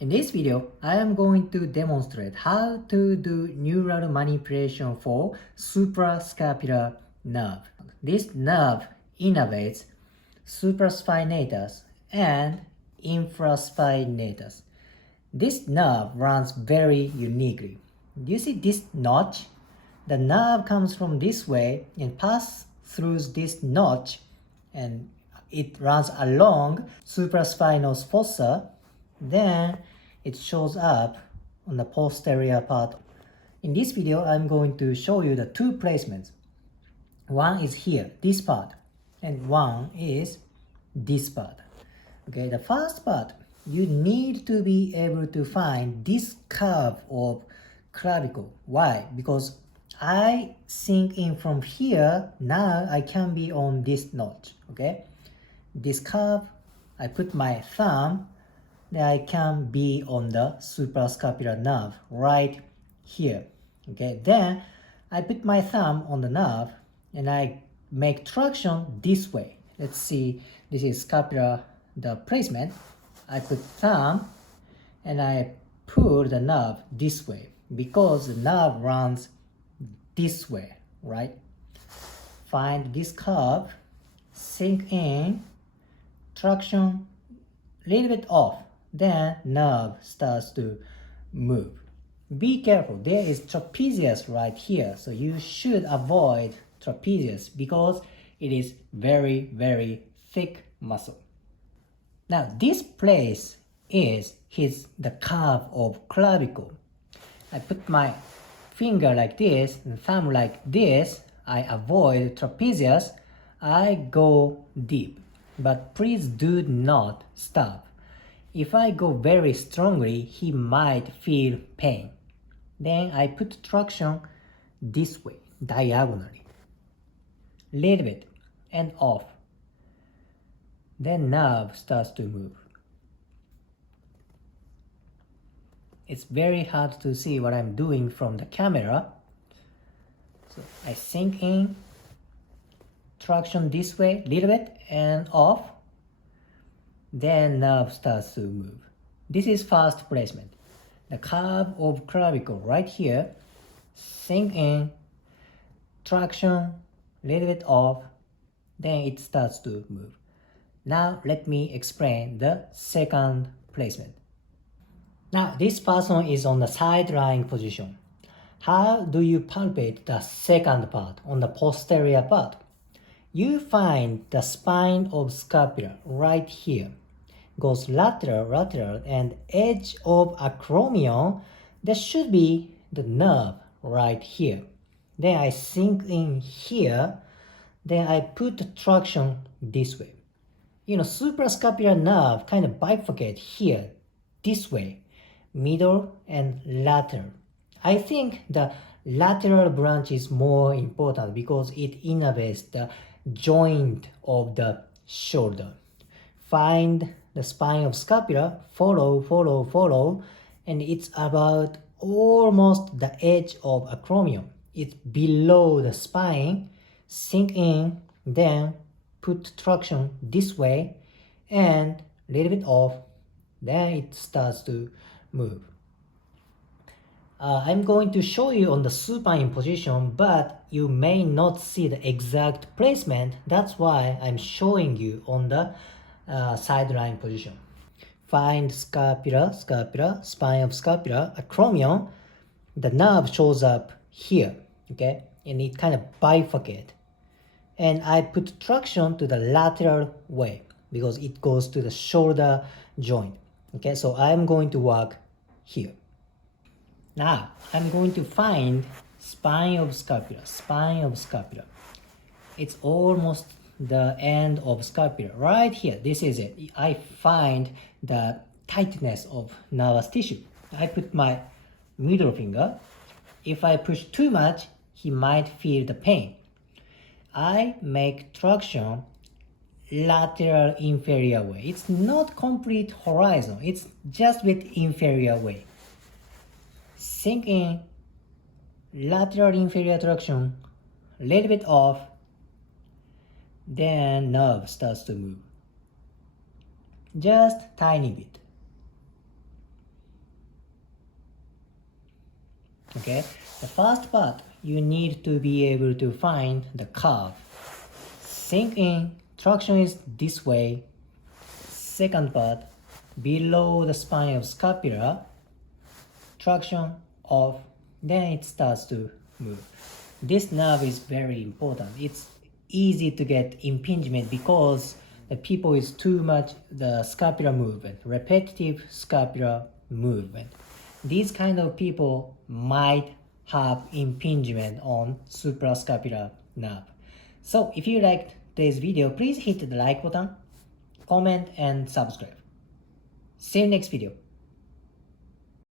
In this video, I am going to demonstrate how to do neural manipulation for suprascapular nerve. This nerve innervates supraspinatus and infraspinatus. This nerve runs very uniquely. Do you see this notch? The nerve comes from this way and passes through this notch, and it runs along supraspinous fossa. Then it shows up on the posterior part. In this video, I'm going to show you the two placements. One is here, this part, and one is this part. Okay, the first part, you need to be able to find this curve of clavicle. Why? Because I sink in from here, now I can be on this notch, okay? This curve, I put my thumb, then I can be on the suprascapular nerve right here, okay? Then I put my thumb on the nerve and I make traction this way. Let's see, this is scapular, the placement. I put thumb and I pull the nerve this way because the nerve runs this way, right? Find this curve, sink in, traction, little bit off, then nerve starts to move. Be careful, there is trapezius right here, so you should avoid trapezius because it is very, very thick muscle. Now this place is the curve of clavicle. I put my finger like this and thumb like this. I avoid trapezius. I go deep, but please do not stop. If I go very strongly, he might feel pain. Then I put traction this way, diagonally. Little bit and off. Then nerve starts to move. It's very hard to see what I'm doing from the camera. So I sink in, traction this way, little bit and off. Then nerve starts to move. This is first placement. The curve of clavicle right here, sink in, traction, little bit off, then it starts to move. Now let me explain the second placement. Now this person is on the side lying position. How do you palpate the second part, on the posterior part? You find the spine of scapula right here. Goes lateral, and edge of acromion, there should be the nerve right here. Then I sink in here, then I put traction this way. You know, suprascapular nerve kind of bifurcate here, this way, middle and lateral. I think the lateral branch is more important because it innervates the joint of the shoulder. Find the spine of scapula, follow, and it's about almost the edge of acromion. It's below the spine, sink in, then put traction this way, and a little bit off, then it starts to move. I'm going to show you on the supine position, but you may not see the exact placement. That's why I'm showing you on the sideline position. Find scapula, spine of scapula, acromion. The nerve shows up here, okay? And it kind of bifurcate. And I put traction to the lateral way because it goes to the shoulder joint. Okay, so I'm going to work here. Now, I'm going to find spine of scapula. It's almost the end of scapula, right here. This is it. I find the tightness of nervous tissue. I put my middle finger. If I push too much, he might feel the pain. I make traction lateral inferior way. It's not complete horizon. It's just with inferior way. Sink in, lateral inferior traction, a little bit off, then nerve starts to move. Just tiny bit. Okay, the first part, you need to be able to find the curve. Sink in, traction is this way. Second part, below the spine of scapula, traction off, then it starts to move. This nerve is very important. It's easy to get impingement because the people is too much the scapular movement, repetitive scapular movement. These kind of people might have impingement on suprascapular nerve. So if you liked today's video, please hit the like button, comment and subscribe. See you next video.